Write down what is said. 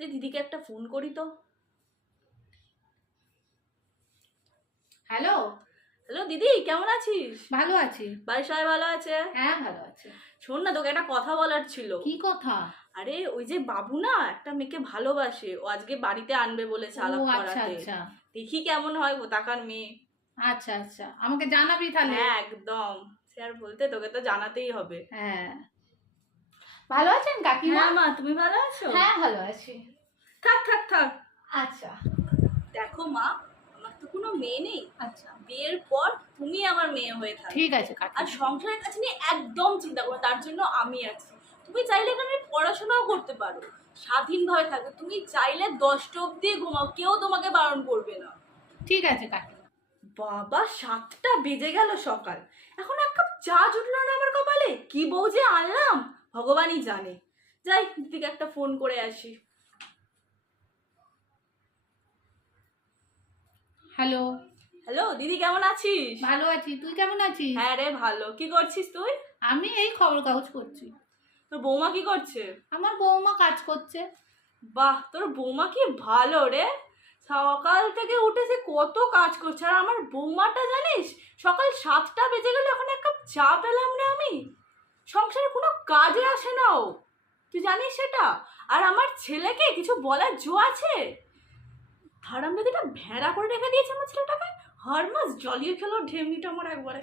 যে দিদিকে একটা ফোন করি তো। হ্যালো হ্যালো দিদি, কেমন আছিস? ভালো আছি। বাড়ির সবাই ভালো আছে? হ্যাঁ ভালো আছে। শোন না, তোকে একটা কথা বলার ছিল। কি কথা? আরে ওই যে বাবু না একটা মেয়েকে ভালোবাসে, ও আজকে বাড়িতে আনবে বলেছে আলাপ আচ্ছা করাতে। আচ্ছা দেখি কেমন হয় কোথাকার মেয়ে। আচ্ছা আচ্ছা, আমাকে জানাবি তাহলে। হ্যাঁ একদম, সে আর বলতে, তোকে তো জানাতেই হবে। হ্যাঁ, ভালো আছেন কাকিমা? হ্যাঁ মা, তুমি ভালো আছো? হ্যাঁ ভালো আছি। থাক থাক থাক। আচ্ছা দেখো মা, আমার তো কোনো মেয়ে নেই। আচ্ছা, বিয়ের পর তুমি আমার মেয়ে হয়ে থাকো। ঠিক আছে আর কাকিমা। সংসারের কাছে নিয়ে একদম চিন্তা করো, তার জন্য আমি আছি। তুমি চাইলে এখানে পড়াশোনাও করতে পারো, স্বাধীনভাবে থাকবে। তুমি চাইলে 10টা অব্দি ঘুমাও, কেউ তোমাকে বারণ করবে না। ঠিক আছে কাকিমা। বাবা, 7টা বেজে গেল সকাল, এখন এক কাপ চা জুটলো না আমার কপালে। কি বউ যে আনলাম ভগবানই জানে। যাই, দিদিকে একটা ফোন করে আসি। হ্যালো, হ্যালো দিদি, কেমন আছিস? ভালো আছি, তুই কেমন আছিস? হ্যাঁ রে ভালো। কি করছিস তুই? আমি এই খবর কাগজ করছি। তোর বৌমা কি করছে? আমার বৌমা কাজ করছে। বাহ, তোর বৌমা কি ভালো রে। সকাল থেকে উঠে সে কত কাজ করছে। আর আমার বৌমাটা জানিস, সকাল 7টা বেজে গেলে এখন এক কাপ চা পেলাম না আমি। সংসারে কোনো কাজে আসে না ও, তুই জানিস সেটা? আর আমার ছেলেকে কিছু বলার জো আছে? হারামজাদিটা ভেড়া করে রেখে দিয়েছে আমার ছেলেটাকে। হর মাস জ্বলিয়ে খেলো ঢেমনিটা আমার একবারে।